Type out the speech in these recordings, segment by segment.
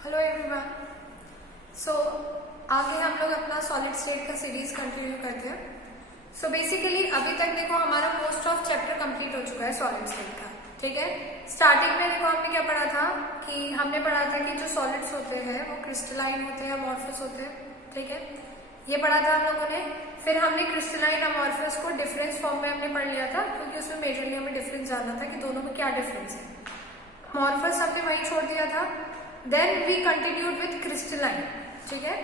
Hello everyone. सो आगे हम लोग अपना सॉलिड स्टेट का सीरीज कंटिन्यू करते हैं। सो बेसिकली अभी तक देखो हमारा मोस्ट ऑफ चैप्टर कंप्लीट हो चुका है सॉलिड स्टेट का। ठीक है, स्टार्टिंग में देखो हमने क्या पढ़ा था कि हमने पढ़ा था कि जो सॉलिड्स होते हैं वो क्रिस्टलाइन होते हैं, अमॉर्फस होते हैं। ठीक है, ये पढ़ा था हम लोगों ने। फिर हमने क्रिस्टलाइन अमॉर्फस को डिफरेंस फॉर्म में हमने पढ़ लिया था, क्योंकि उसमें मेजरली हमें डिफरेंस जानना था कि दोनों में क्या डिफरेंस है। अमॉर्फस हमने वहीं छोड़ दिया था। Then we continued with crystalline. ठीक है,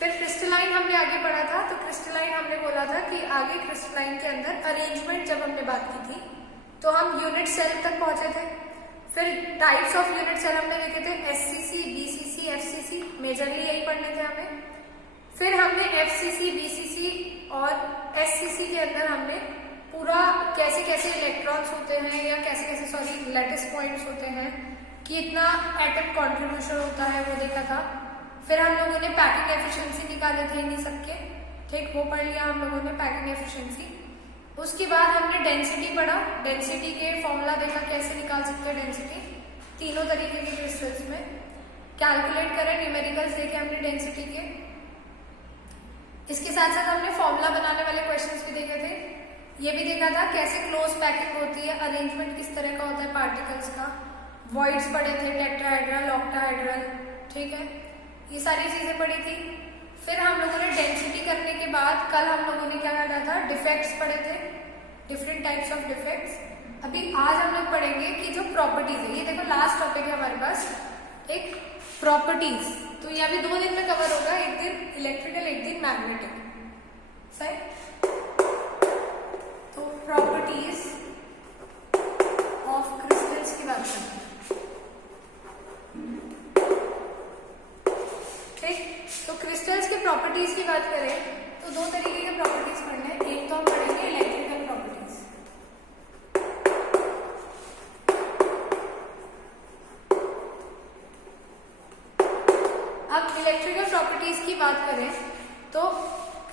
फिर क्रिस्टलाइन हमने आगे पढ़ा था। तो क्रिस्टलाइन हमने बोला था कि आगे क्रिस्टलाइन के अंदर अरेंजमेंट जब हमने बात की थी तो हम यूनिट सेल तक पहुंचे थे। फिर टाइप्स ऑफ यूनिट सेल हमने देखे थे, एससीसी, बीसीसी, एफसीसी, मेजरली यही पढ़ने थे हमें। फिर हमने एफसीसी, बीसीसी और एससीसी के अंदर हमने पूरा कैसे कैसे इलेक्ट्रॉन्स होते हैं या कैसे कैसे लैटिस पॉइंट्स होते हैं, कि इतना एटम कंट्रीब्यूशन होता है वो देखा था। फिर हम लोगों ने पैकिंग एफिशिएंसी निकाले थे इन्हीं सबके। ठीक, वो पढ़ लिया हम लोगों ने पैकिंग एफिशिएंसी। उसके बाद हमने डेंसिटी पढ़ा। डेंसिटी के फॉर्मूला देखा कैसे निकाल सकते हैं डेंसिटी, तीनों तरीके के क्रिस्टल्स में कैलकुलेट करें, न्यूमेरिकल्स देखे हमने डेंसिटी के। इसके साथ साथ हमने फॉर्मूला बनाने वाले क्वेश्चंस भी देखे थे। ये भी देखा था कैसे क्लोज पैकिंग होती है, अरेंजमेंट किस तरह का होता है पार्टिकल्स का। वॉइड्स पढ़े थे, टेट्राहेड्रल, ऑक्टाहेड्रल। ठीक है, ये सारी चीजें पढ़ी थी। फिर हम लोगों ने डेंसिटी करने के बाद कल हम लोगों ने क्या करना था, डिफेक्ट्स पढ़े थे, डिफरेंट टाइप्स ऑफ डिफेक्ट्स। अभी आज हम लोग पढ़ेंगे कि जो प्रॉपर्टीज है, ये देखो लास्ट टॉपिक है हमारे पास, एक प्रॉपर्टीज। तो ये अभी 2 दिन में कवर होगा, एक दिन इलेक्ट्रिकल, एक दिन मैग्नेटिक। सही, तो प्रॉपर्टीज ऑफ क्रिस्टल्स की बात करते हैं। ठीक, तो क्रिस्टल्स की प्रॉपर्टीज की बात करें तो 2 तरीके के प्रॉपर्टीज पढ़ने हैं। एक तो हम पढ़ेंगे इलेक्ट्रिकल प्रॉपर्टीज। अब इलेक्ट्रिकल प्रॉपर्टीज की बात करें तो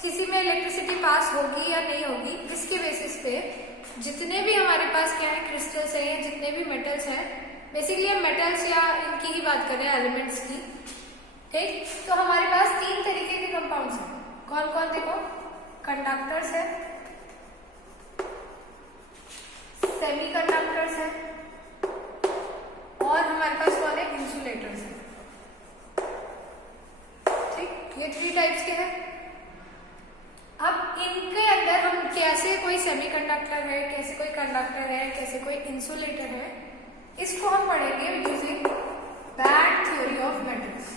किसी में इलेक्ट्रिसिटी पास होगी या नहीं होगी, इसके बेसिस पे जितने भी हमारे पास क्या है क्रिस्टल्स है, जितने भी मेटल्स हैं, बेसिकली हम मेटल्स या इनकी ही बात करें, एलिमेंट्स की। ठीक, तो हमारे पास 3 तरीके के कंपाउंड्स हैं। कौन कौन देखो, कंडक्टर्स है, सेमीकंडक्टर्स है, और हमारे पास कौन है, इंसुलेटर्स है। ठीक, ये 3 टाइप्स के हैं। अब इनके अंदर हम कैसे कोई सेमीकंडक्टर है, कैसे कोई कंडक्टर है, कैसे कोई इंसुलेटर है, इसको हम पढ़ेंगे using band theory of metals.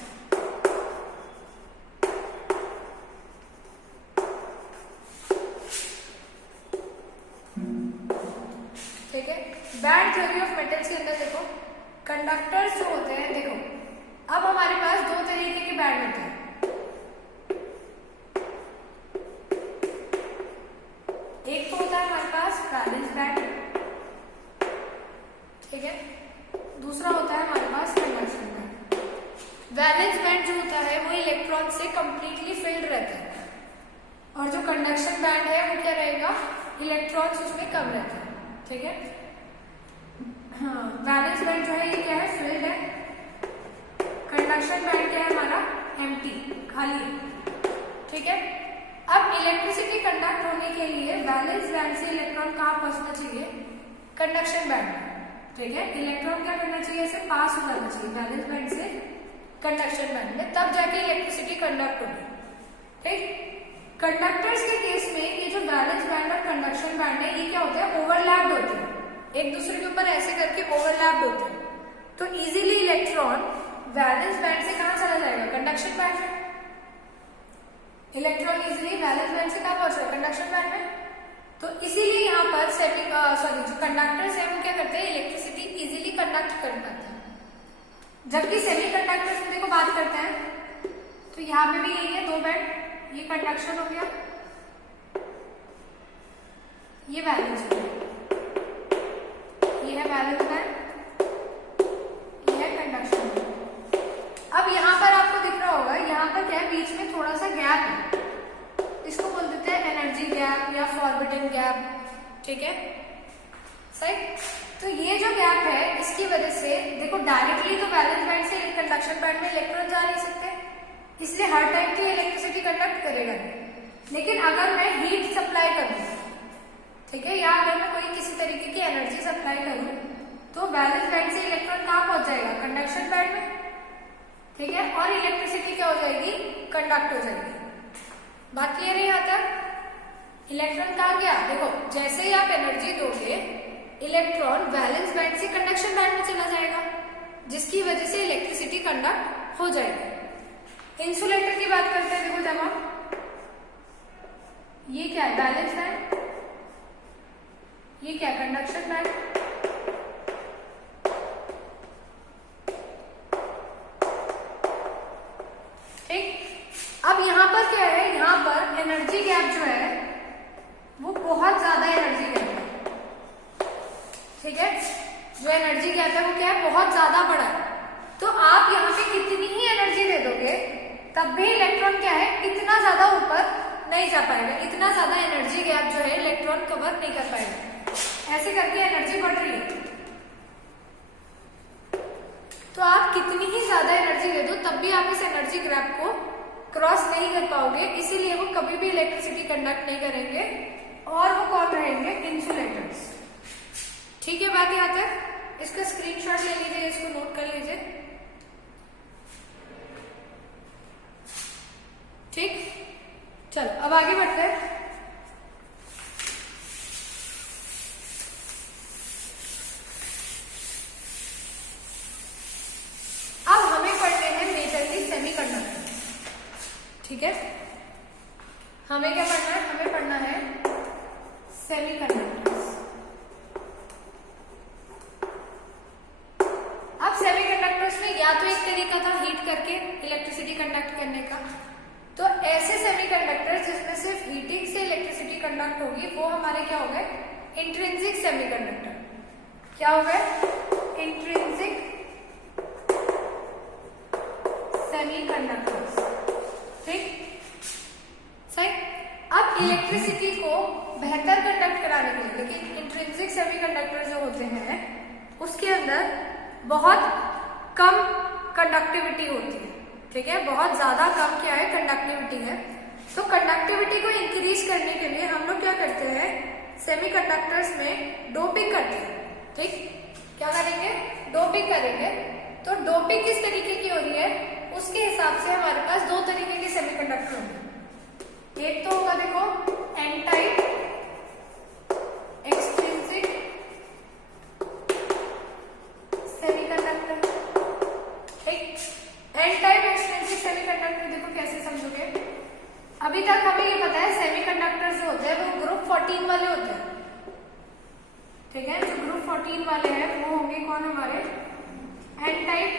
ठीक है, बैंड थ्योरी ऑफ मेटल्स के अंदर देखो कंडक्टर्स जो होते हैं, देखो अब हमारे पास 2 तरीके के बैंड होते हैं। एक तो होता है हमारे पास वैलेंस बैंड, ठीक है, दूसरा होता है हमारे पास कंडक्शन बैंड। वैलेंस बैंड जो होता है वो इलेक्ट्रॉन से कंप्लीटली फिल्ड रहता है, और जो कंडक्शन बैंड है वो क्या रहेगा, इलेक्ट्रॉन्स उसमें कम रहते हैं। ठीक है, हाँ, वैलेंस बैंड जो है ये क्या है, फिल्ड है। कंडक्शन बैंड क्या है हमारा, एम्प्टी, खाली है। ठीक है, अब इलेक्ट्रिसिटी कंडक्ट होने के लिए वैलेंस बैंड से इलेक्ट्रॉन कहाँ पहुंचना चाहिए, कंडक्शन बैंड में। ठीक है, इलेक्ट्रॉन क्या करना चाहिए, ऐसे पास हो जाना चाहिए वैलेंस बैंड से कंडक्शन बैंड में, तब जाके इलेक्ट्रिसिटी कंडक्ट होगी। ठीक, कंडक्टर्स के केस में ये जो वैलेंस बैंड और कंडक्शन बैंड है ये क्या होते हैं, ओवरलैप्ड होते हैं, एक दूसरे के ऊपर ऐसे करके ओवरलैप्ड होते हैं। तो इजीली इलेक्ट्रॉन वैलेंस बैंड से कहाँ चला जाएगा, कंडक्शन बैंड में। इलेक्ट्रॉन इजीली वैलेंस बैंड से कहाँ पहुंच रहा है, कंडक्शन बैंड में। तो इसीलिए यहाँ पर जो कंडक्टर्स है वो क्या करते हैं, इलेक्ट्रिसिटी इजीली कंडक्ट कर पाते हैं। जबकि सेमी कंडक्टर्स में देखो बात करते हैं तो यहाँ पे भी यही है, 2 बैंड, ये कंडक्शन हो गया, ये वैलेंस हो गया, ये है वैलेंस बैंड, ये है कंडक्शन बैंड। अब यहाँ पर आपको दिख रहा होगा, यहाँ पर क्या है, बीच में थोड़ा सा गैप है, इसको बोल देते हैं एनर्जी गैप या फॉरबिडन गैप। ठीक है, सही। तो ये जो गैप है इसकी वजह से देखो डायरेक्टली तो वैलेंस बैंड से कंडक्शन पैड में इलेक्ट्रॉन जा नहीं सकते, इसलिए हर टाइम की इलेक्ट्रिसिटी कंडक्ट करेगा नहीं। लेकिन अगर मैं हीट सप्लाई करूँ, ठीक है, या अगर मैं कोई किसी तरीके की एनर्जी सप्लाई करूँ, तो वैलेंस बैंड से इलेक्ट्रॉन कहाँ पहुंच जाएगा? कंडक्शन पैड में, ठीक है, और इलेक्ट्रिसिटी क्या हो जाएगी? कंडक्ट हो जाएगी। बात क्लियर है यहाँ तक? इलेक्ट्रॉन कहाँ गया? देखो, जैसे ही आप एनर्जी दोगे, इलेक्ट्रॉन वैलेंस बैंड से कंडक्शन बैंड में चला जाएगा, जिसकी वजह से इलेक्ट्रिसिटी कंडक्ट हो जाएगी। इंसुलेटर की बात करते हैं। देखो जब आप, ये क्या है? वैलेंस बैंड, ये क्या है? Conduction band. ठीक, अब यहां पर क्या है? यहां पर एनर्जी गैप जो है वो बहुत ज्यादा एनर्जी गैप है, ठीक है, जो एनर्जी गैप है वो क्या है? बहुत ज्यादा बड़ा है। तो आप यहाँ पे कितनी ही एनर्जी दे दोगे तब भी इलेक्ट्रॉन क्या है? इतना ज्यादा ऊपर नहीं जा पाएगा, इतना ज्यादा एनर्जी गैप जो है इलेक्ट्रॉन कवर नहीं कर पाएगा। ऐसे करके एनर्जी बढ़ रही है। तो आप कितनी ही ज्यादा एनर्जी दे दो तब भी आप इस एनर्जी गैप को क्रॉस नहीं कर पाओगे, इसीलिए वो कभी भी इलेक्ट्रिसिटी कंडक्ट नहीं करेंगे, और वो कौन रहेंगे? इंसुलेटर्स। ठीक है, बात यहाँ तक? इसका स्क्रीनशॉट ले लीजिए, इसको नोट कर लीजिए। ठीक, चलो अब आगे बढ़ते हैं। अब हमें पढ़ने हैं मेजरली सेमीकंडक्टर। ठीक है, हमें क्या पढ़ना है? हमें पढ़ना है सेमीकंडक्टर्स। अब सेमीकंडक्टर्स में या तो एक तरीका था हीट करके इलेक्ट्रिसिटी कंडक्ट करने का, तो ऐसे सेमीकंडक्टर्स जिसमें सिर्फ हीटिंग से इलेक्ट्रिसिटी कंडक्ट होगी वो हमारे क्या हो गए? Intrinsic semiconductor. क्या हो गए? Intrinsic semiconductors. ठीक, सही। अब इलेक्ट्रिसिटी को बेहतर कंडक्ट कराने के लिए, लेकिन इंट्रिंसिक सेमीकंडक्टर जो होते हैं उसके अंदर बहुत कम कंडक्टिविटी होती है, ठीक है, बहुत ज्यादा कम क्या है? कंडक्टिविटी है। तो कंडक्टिविटी को इंक्रीज करने के लिए हम लोग क्या करते हैं? सेमीकंडक्टर्स में डोपिंग करते हैं। ठीक, क्या करेंगे? डोपिंग करेंगे। तो डोपिंग किस तरीके की हो रही है उसके हिसाब से हमारे पास दो तरीके के सेमीकंडक्टर होंगे। एक तो होगा देखो एन टाइप एक्सट्रिंसिक सेमीकंडक्टर। ठीक, एन टाइप एक्सट्रिंसिक सेमीकंडक्टर देखो कैसे समझोगे? अभी तक हमें ये पता है सेमीकंडक्टर जो होते हैं वो ग्रुप 14 वाले होते हैं, ठीक है, जो ग्रुप 14 वाले हैं वो होंगे कौन? हमारे एन टाइप,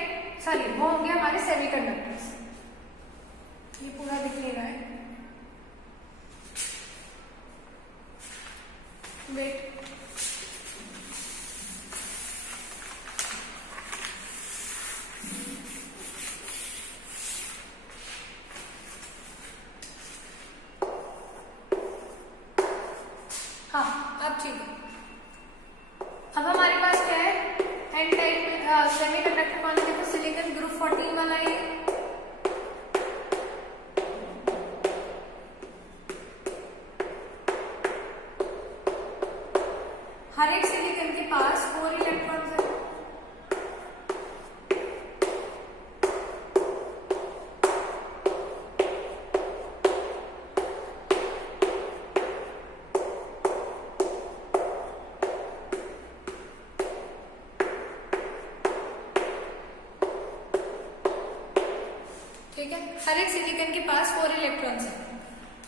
सॉरी वो होंगे हमारे सेमीकंडक्टर्स। ये पूरा दिख ले रहा है, वेट, हाँ अब ठीक है। अब हमारे पास क्या है? एन टाइप में सेमीकंडक्टर कौन है? तो सिलिकॉन ग्रुप 14 वाला है। हर एक सिलिकॉन के पास 4 इलेक्ट्रॉन्स है। ठीक है, हर एक सिलिकॉन के पास 4 इलेक्ट्रॉन्स है।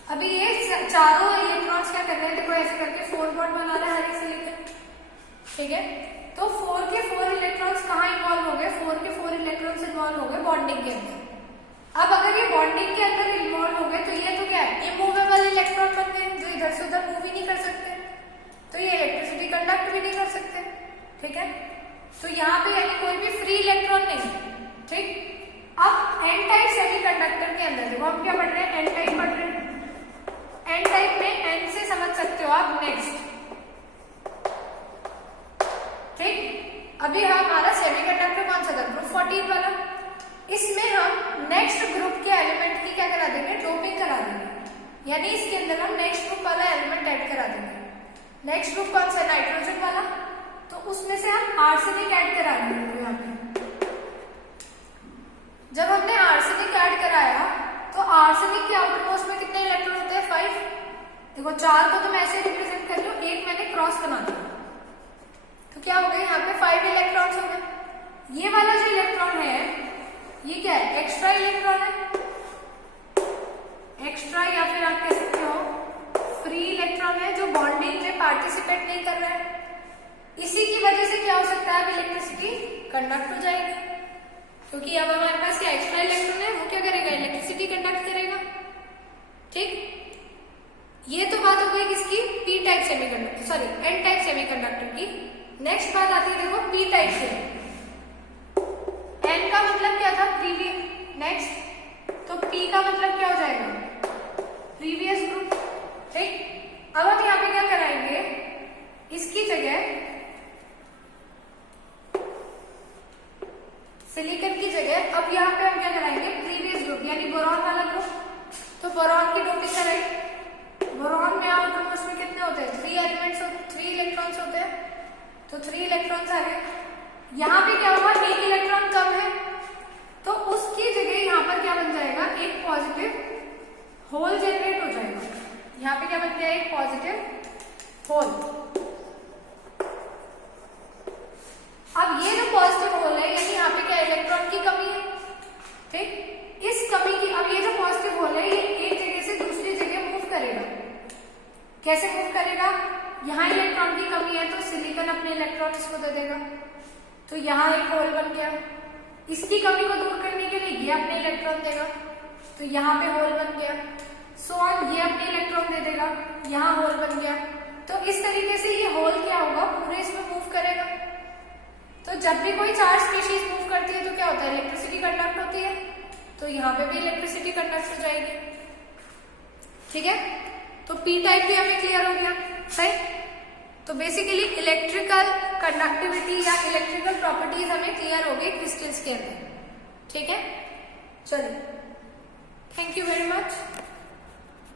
अभी ये चारों इलेक्ट्रॉन्स क्या कर रहे हैं? देखो ऐसे करके 4 बॉन्ड बना रहा है हर एक सिलिकॉन, ठीक है। तो 4 के 4 इलेक्ट्रॉन्स कहाँ इन्वॉल्व हो गए? 4 के 4 इलेक्ट्रॉन्स इन्वॉल्व हो गए बॉन्डिंग के अंदर। अब अगर ये बॉन्डिंग के अंदर इन्वॉल्व हो गए तो ये तो क्या है? इमूवेबल इलेक्ट्रॉन बन गए, जो इधर से उधर मूव ही नहीं कर सकते, तो ये इलेक्ट्रिसिटी कंडक्ट भी नहीं कर सकते, ठीक है। तो यहाँ पे यानी कोई भी फ्री इलेक्ट्रॉन नहीं, ठीक। अब एन टाइप सेमीकंडक्टर के अंदर देखो हम क्या पढ़ रहे हैं? एन टाइप पढ़ रहे हैं। एन टाइप में एन से समझ सकते हो आप नेक्स्ट, ठीक। अभी हमारा सेमीकंडक्टर कौन सा था? ग्रुप 14 वाला। यानी इसके अंदर हम नेक्स्ट ग्रुप वाला एलिमेंट ऐड करा देंगे। नेक्स्ट ग्रुप कौन सा है? नाइट्रोजन वाला। तो उसमें से हम आर्सेनिक ऐड करा देंगे यहाँ पे। जब हमने आर्सेनिक ऐड कराया तो आर्सेनिक के आउटर मोस्ट में कितने इलेक्ट्रॉन होते हैं? 5। देखो 4 को तो मैं ऐसे रिप्रेजेंट कर लूं, एक मैंने क्रॉस बना दिया तो क्या हो गए? यहाँ पे 5 इलेक्ट्रॉन्स हो गए। ये वाला जो इलेक्ट्रॉन है ये क्या है? एक्स्ट्रा इलेक्ट्रॉन है। एक्स्ट्रा या फिर आप कह सकते हो फ्री इलेक्ट्रॉन है जो बॉन्डिंग में पार्टिसिपेट नहीं कर रहा है। इसी की वजह से क्या हो सकता है? अब इलेक्ट्रिसिटी कंडक्ट हो जाएगी, क्योंकि अब हमारे पास क्या एक्स्ट्रा इलेक्ट्रॉन है, वो क्या करेगा? इलेक्ट्रिसिटी कंडक्ट करेगा। ठीक, ये तो बात हो गई किसकी? P type semiconductor, sorry N type semiconductor की। नेक्स्ट बात आती है देखो पी टाइप से। एन का मतलब क्या था? प्रीवियस। नेक्स्ट तो पी का मतलब क्या हो जाएगा? Previous group. ठीक, अब हम यहाँ पे क्या कराएंगे? इसकी जगह सिलिकॉन की जगह अब यहाँ पे हम क्या कराएंगे? प्रीवियस ग्रुप यानी बोरॉन वाला ग्रुप। तो बोरॉन की डोपिंग कराई। बोरॉन में आउटर मोस्ट में कितने होते हैं? 3 इलेक्ट्रॉन्स होते हैं। तो 3 इलेक्ट्रॉन्स आ गए। यहाँ पे क्या होगा? एक इलेक्ट्रॉन कम है तो उसकी जगह यहाँ पर क्या बन जाएगा? एक पॉजिटिव होल जनरेट हो जाएगा। यहाँ पे क्या बन गया? एक पॉजिटिव होल। अब ये जो पॉजिटिव होल है यानी यहाँ पे क्या इलेक्ट्रॉन की कमी है। ठीक, इस कमी की अब ये जो पॉजिटिव होल है ये एक जगह से दूसरी जगह मूव करेगा। कैसे मूव करेगा? यहाँ इलेक्ट्रॉन की कमी है तो सिलिकॉन अपने इलेक्ट्रॉन इसको दे देगा, तो यहाँ एक होल बन गया। इसकी कमी को दूर करने के लिए ये अपने इलेक्ट्रॉन देगा, तो यहाँ पे होल बन गया। सो ऑन, ये अपने इलेक्ट्रॉन दे देगा, यहाँ होल बन गया। तो इस तरीके से ये होल क्या होगा? पूरे इसमें मूव करेगा। तो जब भी कोई चार्ज स्पीशीज मूव करती है तो क्या होता है? इलेक्ट्रिसिटी कंडक्ट होती है। तो यहाँ पे भी इलेक्ट्रिसिटी कंडक्ट हो जाएगी। ठीक है, तो पी टाइप भी हमें क्लियर हो गया। सही, तो बेसिकली इलेक्ट्रिकल कंडक्टिविटी या इलेक्ट्रिकल प्रॉपर्टीज हमें क्लियर हो गई क्रिस्टल्स के अंदर। ठीक है, चलिए, थैंक यू वेरी मच।